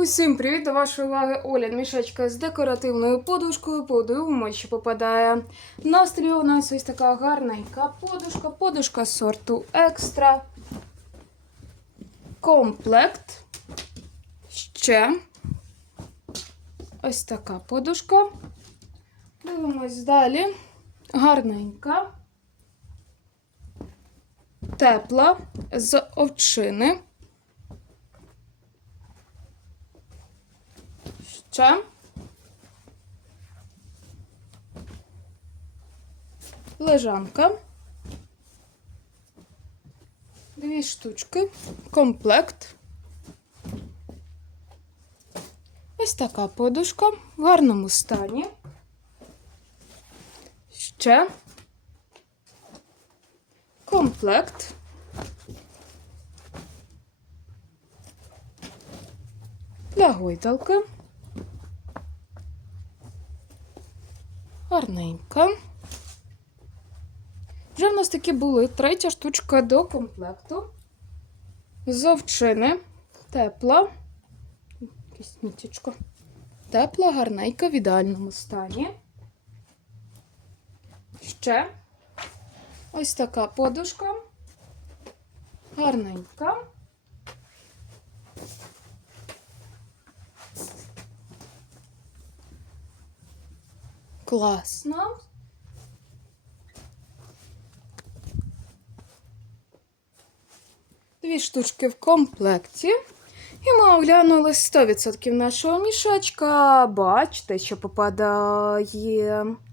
Усім привіт до вашої уваги Оля мішечка з декоративною подушкою. Подивимося, що попадає. На столі у нас ось така гарненька подушка. Подушка сорту екстра. Комплект. Ще. Ось така подушка. Дивимось далі. Гарненька. Тепла з овчини. Ще. Лежанка. Дві штучки. Комплект. Ось така подушка в гарному стані. Ще. Комплект. Для гойдалки. Гарненька. Вже в нас такі були третя штучка до комплекту. З овчини. Тепла. Якесь нітечко. Тепла, гарненька, в ідеальному стані. Ще ось така подушка. Гарненька. Класно. Дві штучки в комплекті. І ми оглянули 100% нашого мішечка. Бачите, що попадає